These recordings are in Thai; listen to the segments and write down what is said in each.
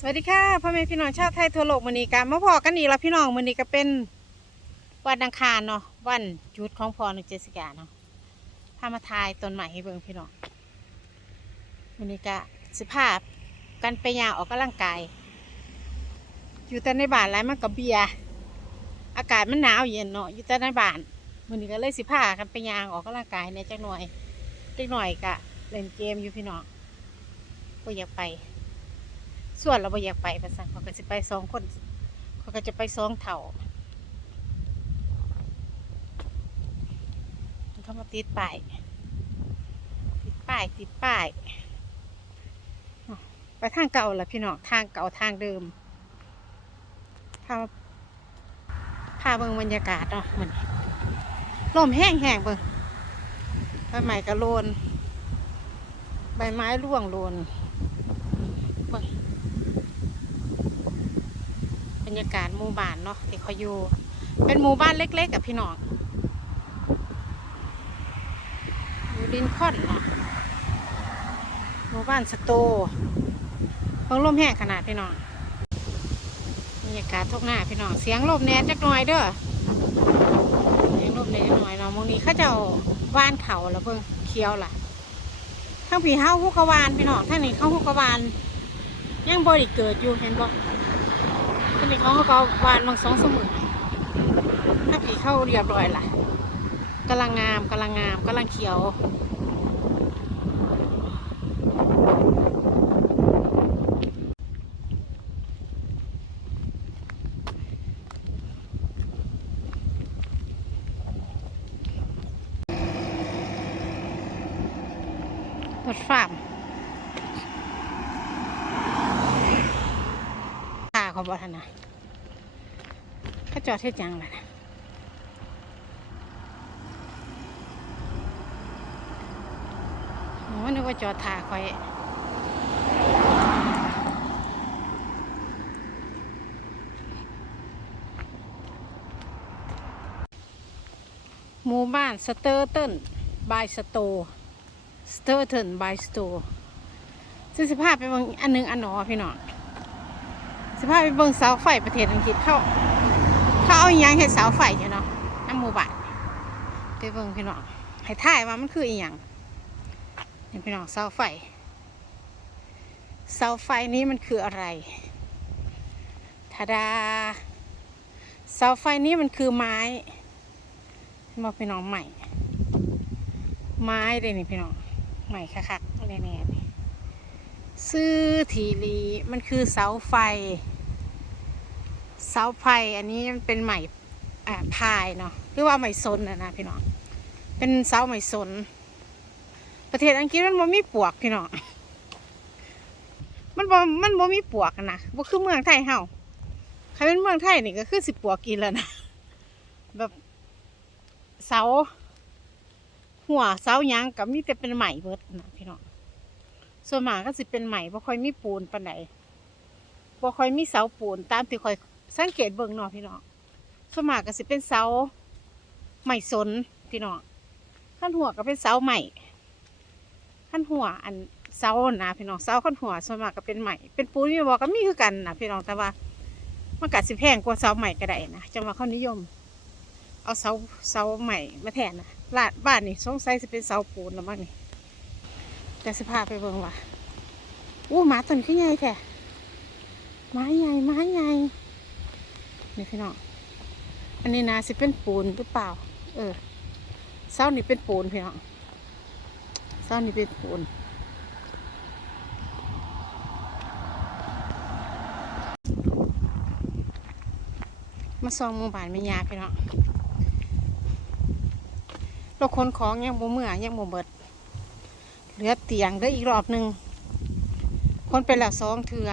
สวัสดีค่ะพ่อแม่พี่น้องชาวไทยทั่วโลกมือนี้กันมาพอกันอีกแล้วพี่น้องมือนี้ก็เป็นวันอังคารเนาะวันหยุดของพอนึกเจสิกาเนาะพามาทายต้นใหม่ให้เบิ่งพี่น้องมือนี้ก็สภาพกันไปยางออกกำลังกาย อยู่แต่ในบ้านไรมันก็เบียอากาศมันหนาวเย็นเนาะอยู่แต่ในบ้านมือนี้ก็เลยสิพากันไปยางออกกำลังกายเนี่ยจักหน่อยจักหน่อยก็เล่นเกมอยู่พี่น้องก็อยากไป ส่วนเราบ่อยากไปประสันเขาก็จะไปสองคนเขาก็จะไปสองเถ่าเขามาติดป้ายติดป้ายติดป้ายไปทางเก่าละพี่น้องทางเก่าทางเดิมพาพาเบิ่งบรรยากาศเนาะเหมือนลมแห้งแห้งเบิ่งใบไม้กระโลนใบไม้ร่วงโลน บรรยากาศหมู่บ้านเนาะที่เขาอยู่ เป็นหมู่บ้านเล็กๆกับพี่น้องอยู่ลินคอนเนาะหมู่บ้านสโตเพิ่งลมแห้งขนาดพี่น้องบรรยากาศทุกหน้าพี่น้องเสียงลมแน่จักหน่อยเด้อเสียงลมแน่จักหน่อยเนาะมองนี้เขาจะว่านเขาแล้วเพิ่งเคี้ยวล่ะทั้งผีเฮาฮุกกะวานพี่น้องทั้งนี้เข้าฮุกกะวานยังบริเกิดอยู่เห็นบ่ที นี้เขาก็วานบางสองสมุนถ้าผีเข้าเรียบร้อยล่ะกำลังงามกำลังงามกำลังเขียวรถฟาร์มตาเขาบอกท่านนะเขา จอดเท่จังเลยนะโอ้นึกว่าจอดทาคอยหมู่บ้านสเตอร์เตินบายสโตสเตอร์เตินบายสโตซึ่งสภาพเป็นอันหนึงอันหนอพี่น้องสภาพไปเบิ่งเสาไฟประเทศอังกฤษเข้า เขาเอาอหยังเห็ดเสาไฟอยู่เนาะน้ำหมู่บ้านไปเบิ่งพี่น้องให้ถ่ายว่ามันคืออีหยังนี่พี่น้องเสาไฟ เสาไฟนี้มันคืออะไรทาดา เสาไฟนี้มันคือไม้บอกพี่น้องใหม่ ไม้เลยนี่พี่น้องใหม่คักๆแน่ๆนี่ซื้อทีรีมันคือเสาไฟ เสาไฟอันนี้มันเป็นไหมอ่าพายเนาะหรือว่าไหม่ซนนะนะพี่น้องเป็นเสาไหม่ซนประเทศอังกฤษมันบ่มีปลวกพี่น้องมันบ่มันบ่มีปลวกอะนะบ่คือเมืองไทยเฮาใครเป็นเมืองไทยนี่ก็คือสิปลวกกินแล้วนะแบบเสาหัวเสาหยังก็มีแต่เป็นไหมเบิดนะพี่น้องส่วนมากก็สิเป็นใหม่บ่ค่อยมีปูนปานใดบ่ค่อยมีเสาปูนตามที่ค่อย สังเกตเบิ่งเนาะพี่น้องส่วนมากก็สิเป็นเสาใหม่สนพี่น้องขั้นหัวก็เป็นเสาใหม่ขั้นหัวอันเสานะพี่น้องเสาขั้นหัวส่วนมากก็เป็นใหม่เป็นปูนมีบ่ก็มีคือกันนะพี่น้องแต่ว่ามันก็สิแพงกว่าเสาใหม่ก็ได้นะจังว่าเขานิยม เอาเสาเสาใหม่มาแทนนะลาดบ้านนี่สงสัยสิเป็นเสาปูนแล้วมั้งนี่แต่สภาพไปเบิ่งว่ะอู้หมาตัวนี้ขึ้นใหญ่แท้หมาใหญ่หมาใหญ่ นี่พี่น้อง อันนี้นะสิเป็นปูนหรือเปล่า เออเสานี่เป็นปูนพี่น้องเสานี่เป็นปูนมาซองมู่บ้านไม่ยาพี่น้องเราคนของยังบ่เมื่อยังบ่เบิด เหลือเตียงได้อีกรอบหนึ่งคนไปแล้วสองเถือ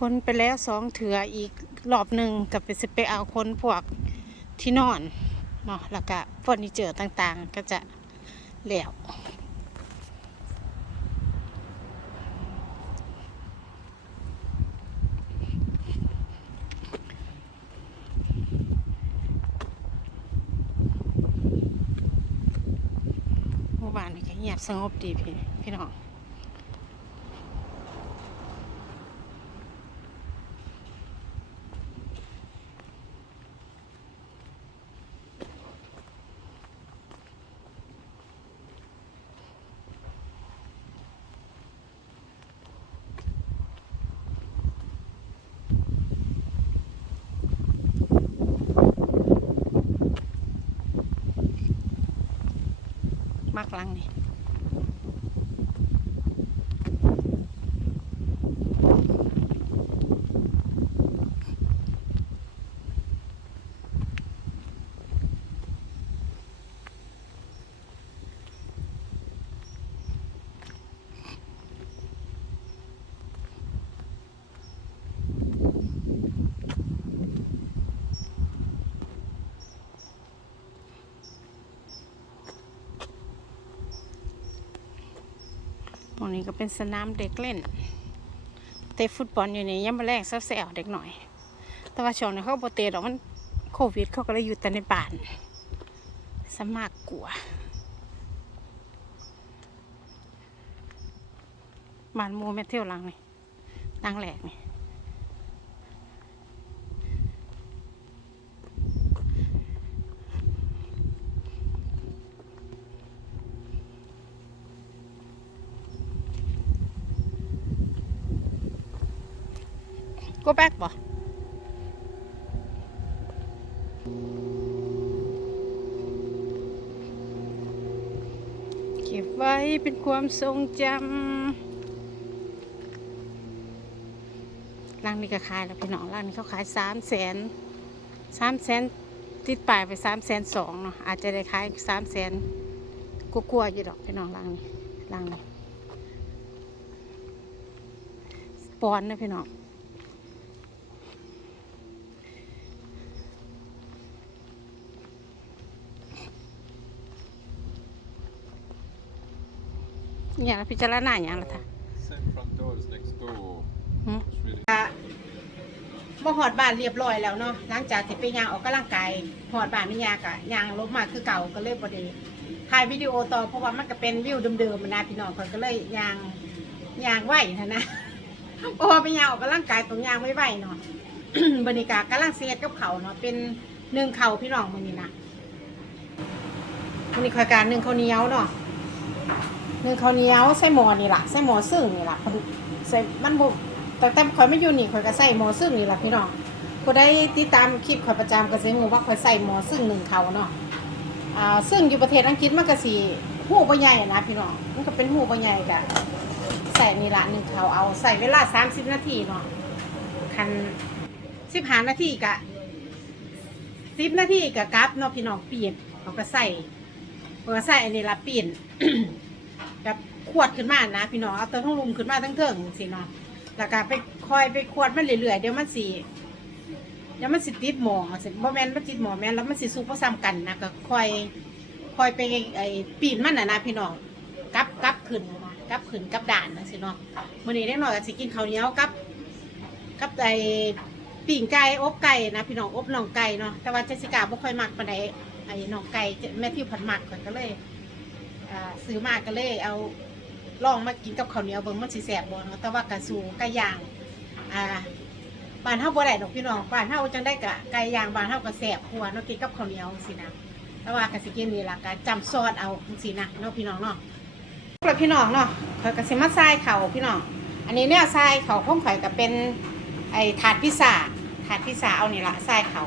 คนไปแล้วสองเถืออีกรอบหนึ่งกับไปสิไปเอาคนพวกที่นอนเนาะแล้วก็เฟอร์นิเจอร์ต่างๆ ก็จะแล้วมู่บ้านนี่ก็เงียบสงบดีพี่พี่น้อง นี้ก็เป็นสนามเด็กเล่น เตะฟุตบอลอยู่นี่ยังมาแรงเซลๆเด็กหน่อย แต่ว่าช่วงนี้เขาโบ่เตะหรอกมันโควิดเขาก็เลยอยู่แต่ในบ้านสมากกลัวบ้านมูแม่เที่ยวหลังนี่ตั้งแหลกนี่ ก็แบกบ่เก็บไว้เป็นความทรงจำร้านนี้ก็ขายแล้วพี่น้องร้านนี้เขาขายสามแสนสามแสนติดป้ายไปสามแสนสองเนาะอาจจะได้ขายสามแสนกลัวๆอยู่ดอกพี่น้องร้านนี้ร้านนี้ปอนนะพี่น้อง อย่างละพิจารณาอย่างละท่า Same front doors next door. Hmm? It's really บ่หอดบ้านเรียบร้อยแล้วเนาะหลังจากที่ไปย่างออกกำลังกายหอดบ้านไม่ยากอะย่างลบมาคือเก่าก็เลยบ่ได้ถ่ายวิดีโอต่อเพราะว่ามันก็เป็นวิวเดิมๆมันนะพี่น้องข้อยก็เลยย่างย่างไหวนะนะเพราะว่าไปย่างออกกำลังกายตรงย่างไม่ไหวเนาะบรรยากาศกำลังเสียดกับเขาวเนาะเป็นหนึ่งเขาวพี่น้องมื้อนี้นะมื้อนี้คอยการหนึ่งข้าวเหนียวเนาะห นึ่งข้าวเหนียวใส่หม้อนี่ล่ะใส่หม้อซึ่งนี่ล่ะใส่มันบ่แต่แต่ข่อยไม่อยู่นี่ข่อยก็ใส่หม้อซึ่งนี่ล่ะพี่น้องผู้ใดติดตามคลิปข่อยประจำก็สิรู้ว่าข่อยใส่หม้อซึ่งหนึ่งเขาเนาะอ่าซึ่งอยู่ประเทศอังกฤษมันก็สิหูบ่ใหญ่นะพี่น้องมันก็เป็นหูบ่ใหญ่ก็ใส่นี่ล่ะหนึ่งเขาเอาใส่เวลา30นาทีเนาะคัน15นาทีก็10นาทีก็กลับเนาะพี่น้องเปลี่ยนเขาก็ใส่เขาก็ใส่อันนี้ละเปลี่ยน แบบขวดขึ้นมานะพี่น้องเอาตัวทั้งลุมขึ้นมาทั้งเทิงสิเนาะแล้วก็ไปคอยไปขวดมันเรื่อยๆเดี๋ยวมันสีเดี๋ยวมันสิติดหมอสิบ่แมนมันติดหมอแมนแล้วมันสิสุกบ่ซ้ำกันนะก็คอยคอยไปไอ้ปีนมันนะนะพี่น้องกลับกลับขึ้นกลับขึ้นกลับด่านนะสิเนาะมื้อนี้เด็กน้อยก็สิกินข้าวเหนียวกับกับไอ้ปีงไก่อบไก่นะพี่น้องอบน่องไก่เนาะแต่ว่าเจสิก้าบ่ค่อยมักปานใดไอ้น่องไก่แม่ทิวผัดมักข่อยก็เลย ซื้อมาก็เลยเอาลองมากินกับข้าวเหนียวเบิ่งมันสิแซ่บบ่เนาะแต่ว่ากระสูไก่ย่างอ่าบ้านเฮาบ่ได้ดอกพี่น้องบ้านเฮาจังได้กะไก่ย่างบ้านเฮาก็แซ่บกว่าเนาะกินกับข้าวเหนียวสินะแต่ว่าก็สิกินนี่ล่ะก็จำซอสเอาจังซี่นะเนาะพี่น้องเนาะแล้วพี่น้องเนาะข่อยก็สิมาทรายเขาพี่น้อง อันนี้เนี่ยทรายเขาของข่อยก็เป็นไอ้ถาดพิซซ่าถาดพิซซ่าเอานี่ล่ะทรายเขา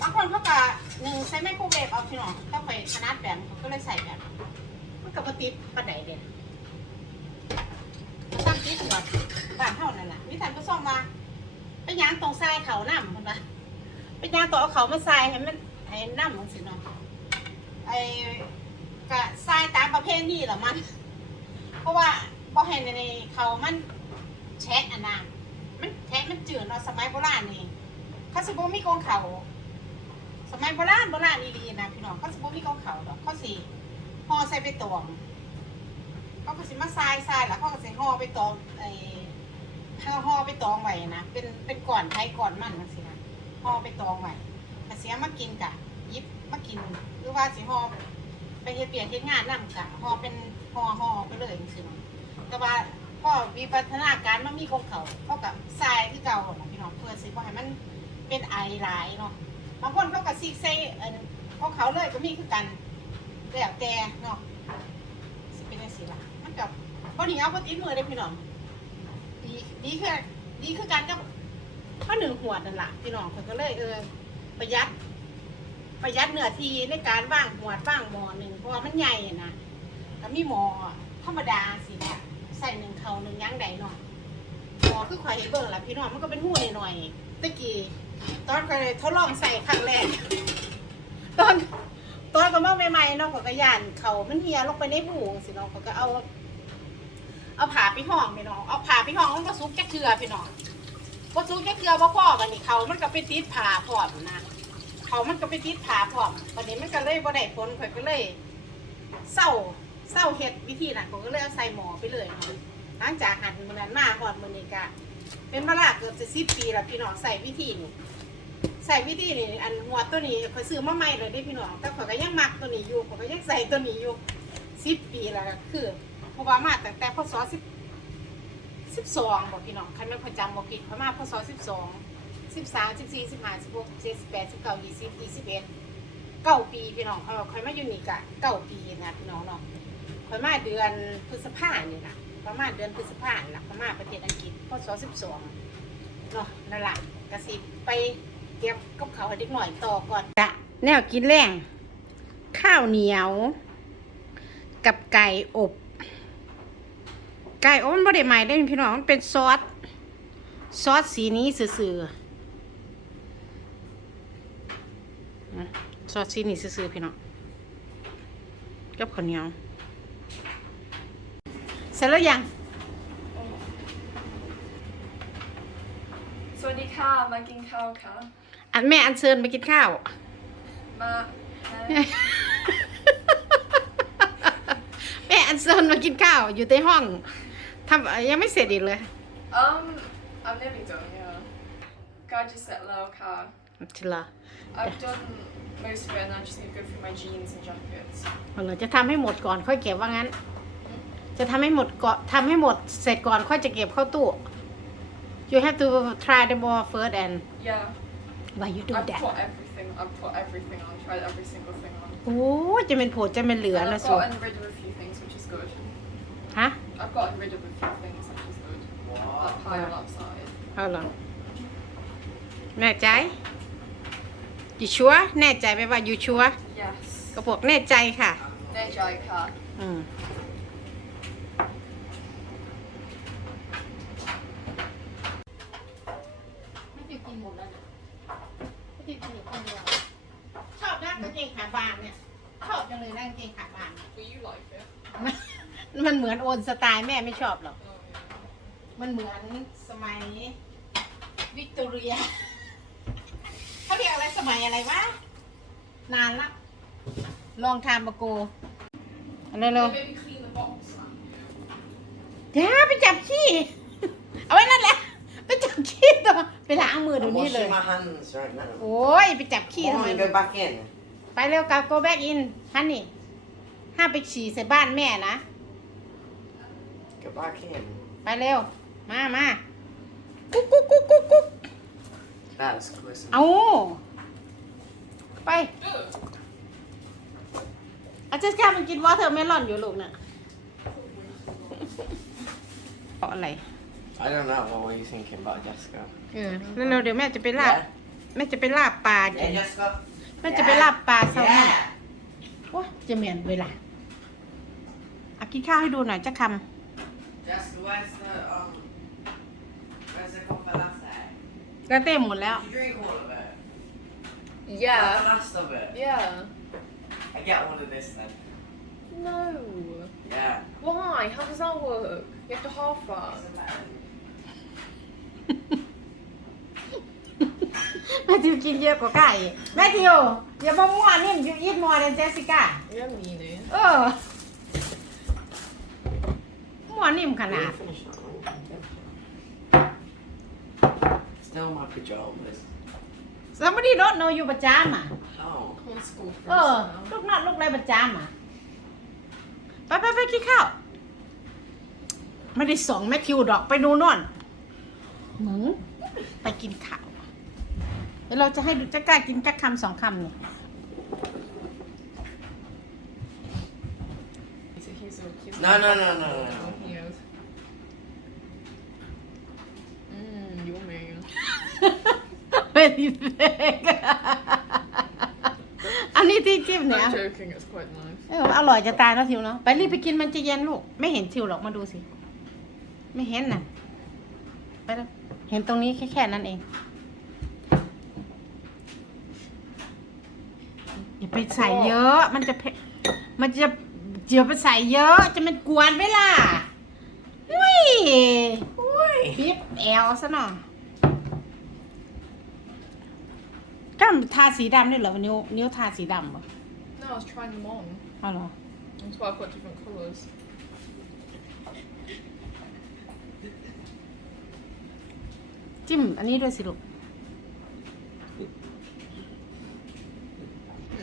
บางคนเขาก็หนึ่ง ใช้ไมโครเวฟเอาพี่น้องต้องไปขนาดแบบก็เลยใส่แบบมันกับปติดประไดเด่นตั้งติดก่อนบ้านเท่านั่นแหละวิธันก็ส่งมาไปย่างตรงทรายเขาน้ำคนละไปย่างตัวเอาเขามาทรายให้มันให้น้ำมันสิเนาะไอ้กะทรายตามประเภทนี้แหละมัน เพราะว่าพอเห็นในเขามันแฉะอันน่ะมันแฉะมันจืดเนาะสมัยโบราณนี่คาสิบมีกองเขา สมัยโบราณโบราณอีดีนะพี่น้องเขาสิบ่มีเขาเขาดอกเขาสิห่อใส่ไปตองเขาก็สิมาทรายทรายแล้วเขาก็สิห่อไปตองไอ้เขาห่อไปตองไว้นะเป็นเป็นก่อนไทยก่อนมันจังซี่นะห่อไปตองไว้ถ้าเสียมากินกะยิบมากินหรือว่าสิห่อไปเฮ็ดเปียกเฮ็ดงานนำกะห่อเป็นห่อห่อไปเลยจังซี่นะแต่ว่าพ่อวิวัฒนาการมันมีของเขาเขากับทรายคือเก่าน่ะพี่น้องเพื่อสิบ่ให้มันเป็นไอหลายเนาะ บางคนเขาก็ซีกใส่เอันเขาเขาเลยก็มีคือกันแล้วแต่เนาะสิเป็นจังซี่ล่ะมันกับบ่หนีเอาบ่ติดมือเด้พี่น้องดีดีคือดีคือกันกับข้าวหนึ่งหัวนั่นล่ะพี่น้องเพิ่นก็เลยเออประหยัดประหยัดเนื้อทีในการว่างหัวว่างหมอหนึ่งเพราะว่ามันใหญ่นะแล้วมีหมอธรรมดาสิเนี่ยใส่หนึ่งเขาหนึ่งย่างใดเนาะหมอคือข่อยเบิ่งล่ะพี่น้องมันก็เป็นหู้หน่อยๆตะกี้ ตอนก็เลยทดลองใส่ครั้งแรก ตอนตอนก็มาใหม่ๆเนาะก็กระยานเขามันเฮียลงไปในหูสิเนาะเขาก็เอา เอาผ่าไปห้องพี่น้องเอาผ่าไปห้องมันก็ซุกแค่เกลือพี่น้องพอซุกแค่เกลือบ่พอกันนี่เขามันก็ไปติดผ่าพร้อมนะเขามันก็ไปติดผ่าพร้อมวันนี้มันก็เลยบ่ได้ผลข่อยก็เลยเศร้าเศร้าเฮ็ดวิธีนั้นผมก็เลยเอาใส่หม้อไปเลยเนาะหลังจากหันมื้อนั้นมาฮอดมื้อนี้ก็ เป็นเวลาเกือบจะ10ปีแล้วพี่น้องใส่วิธีนี้ใส่วิธีนี่อันหัวตัวนี้ข่อยซื้อมาใหม่เลยได้พี่น้องแต่ข่อยก็ยังมักตัวนี้อยู่ข่อยก็ยังใส่ตัวนี้อยู่สิบปีแล้วก็คือเพราะว่ามาตั้งแต่พศสิบสิบสองบอกพี่น้องคันไม่ประจำบอกผิดเพราะมาพศสิบสองสิบสามสิบสี่สิบห้าสิบหกสิบเจ็ดสิบแปดสิบเก้ายี่สิบยี่สิบเอ็ดเก้าปีพี่น้องเขาข่อยมาอยู่นี่กะเก้าปีนะพี่น้องเนาะข่อยมาเดือนพฤษภาเนี่ยนะ ประมาณเดือนพฤษภาเนี่ยนะข่อยมาประเทศอังกฤษพศสิบสองเนาะนั่นแหละกระสิไปเก็บกับเขาวให้เด็กหน่อยต่อก่อนจะแนวกินแรงข้าวเหนียว กับไก่อบ ไก่อบมันไม่ได้ใหม่ได้พี่น้องมันเป็นซอสซอสสีนี้ซื่อซอสสีนี้ซื่อๆพี่น้องกับข้าวเหนียว เสร็จแล้วยัง สวัสดีค่ะ มากินข้าวค่ะ อันแม่อันเชิญไปกินข้าว มา แม่อันเชิญมากินข้าว อยู่ในห้องทำยังไม่เสร็จอีกเลย um I'm nearly done yeah ก็ just set low ค่ะชิละ I've done most of it and I just need to go through my jeans and jackets เราจะทำให้หมดก่อนค่อยเก็บว่างั้น จะทำให้หมดก่อนทำให้หมดเสร็จก่อนค่อยจะเก็บเข้าตู้ you have to try the more first and yeah why you do I've that put everything I've put everything on tried every single thing on โอ้ยจะเป็นผลจะเป็นเหลือ and นะ I've สุ gotten rid of a few things which is good ฮะ I've gotten rid of a few things which is good that pile outside เอาเหรอแน่ใจอยู่ชัวร์แน่ใจไหมว่าอยู่ชัวร์ yes กระบอกแน่ใจค่ะแน่ใจค่ะอืมไม่จะกินหมดแล้วนะไม่จะกินอยู่คนเดียวชอบนั่ง กางเกงขาบานเนี่ยชอบจังเลยนั่งกางเกงขาบาน Do you like it มันเหมือนโอนสไตล์แม่ไม่ชอบหรอก oh yeah มันเหมือนสมัยวิกตอเรียเขาเรียกอะไรสมัยอะไรวะ นานละ ลองทานบะโกเร็ว maybe clean the box ๆอย่าไปจับขี้ เอาไว้นั่นแหละ ไปจับขี้ตัวไปล้างมือเดี๋ยว I'm นี้เลย washing my hands right now. โอ้ย ไปจับขี้ Come ทำไม on, go back in. ไปเร็วกับ go back in ฮันนี่ห้ามไปฉี่ใส่บ้านแม่นะ Go back in. ไปเร็ว มามากุ๊กกุ๊กกุ๊กกุ๊กกุ๊ก That was close. เอาไปอาจารย์ข้ามันกินวอเตอร์เมลอนอยู่ลูกน่ะเพราะอะไร I don't know. What were you thinking about, Jessica? เออแล้วเราเดี๋ยวแม่จะไปลาบ Yeah. แม่จะไปลาบปลากิน Yeah, Jessica. แม่จะไปลาบปลาแซลมอน Yeah. โอ้จะเหมียนเวลาเอากินข้าวให้ดูหน่อยจะค Jessica, where's the um? Where's the coffee latte? ำก็เต้หมดแล้ว Did you drink all of it? The yeah last of it. yeah I get all of this then. no Yeah. Why? How does that work? You have to half that. It's a lemon. แมทธิวกินเยอะกว่าไก่แมทธิวอย่ามามั่วนิ่มอยู่อีทมอร์เดนเจสสิก้า Jag menar เออมั่วนิ่มขนาด Finish that one. Still my pajamas. somebody don't know you ประจามอะ Oh. Hon skor เออลูกนอดลูกไรประจามอะ ไปไปไปกินข้าว ไม่ได้ส่งแมทธิวดอกไปดูนอนหมึงไปกินข้าวเดี๋ยวเราจะให้ดูจะกล้ากินจักคำสองคำเนี่ย So he's a, he's No, no, no, no, no. He is. Mmm, yummy. เป็นเด็กอันนี้ที่จิ้มเนี่ย I'm joking, it's quite nice. เอออร่อยจะตายแล้วทิวเนาะไปรีบไปกินมันจะเย็นลูก ไม่เห็นทิวหรอกมาดูสิ ไม่เห็นน่ะไปแล้วเห็นตรงนี้แค่แค่นั้นเอง อย่าไป ใส่เยอะ มันจะเผ็ดมันจะเจียวไปใส่เยอะ จะมันกวนเวล่ะอุ้ย Oi. บีบแอลซะหน่อยก้ามทาสีดำด้วยเหรอนิ้วนิ้วทาสีดำเหรอ No, I was trying them on. เอาเหรอ That's why I've got different colours. จิ้มอันนี้ด้วยสิลูก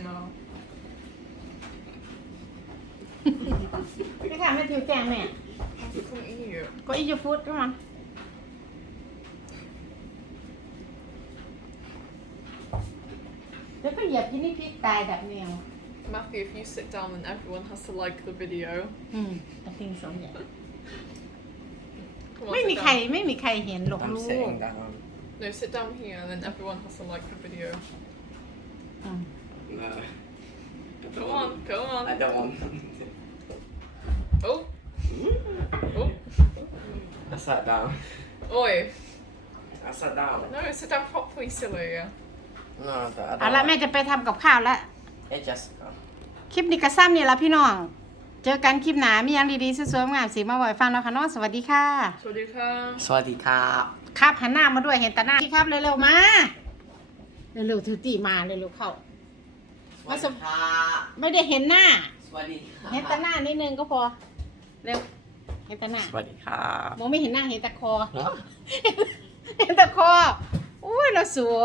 No. ไม่ค่ะแม่ทิวแกงแม่ You can't eat it. ก็อีจูฟูดก็มัน แล้วก็เหยียบที่นี่พริกตายแบบแนว Matthew, if you sit down, then everyone has to like the video. อืมกระทิงสองอย่าง Come on, ไม่ sit มีใคร down. ไม่มีใครเห็นหรอก I'm ลูก sitting down. No, sit down here, and then everyone has to like the video. อืม No. I don't Come want- on, come on. I don't want. Oh, oh. I sat down. Oi. I sat down. No, sit down properly, silly. No, I don't. I เอา don't ละแม่ like- จะไปทำกับข้าวแล้ว Hey, Jessica. คลิปนี้ก็ซ้ำนี่ละพี่น้อง เจอกันคลิปหนามีหยังดีๆสวยๆงามๆสีมาบ่อยฟังแล้วค่ะเน้องสวัสดีค่ะ Swadika. สวัสดีครับ ครับหันหน้ามาด้วยเห็นแต่หน้าพี่ครับเร็วๆมา เร็วๆถือตีมาเร็วๆเข้า มาสมครับ ไม่ได้เห็นหน้า สวัสดีครับเห็นแต่หน้านิดนึงก็พอ เร็วเห็นแต่หน้าสวัสดีครับมองไม่เห็นหน้าเห็นแต่คอ เห็นแต่คอ อุ้ยเราสัว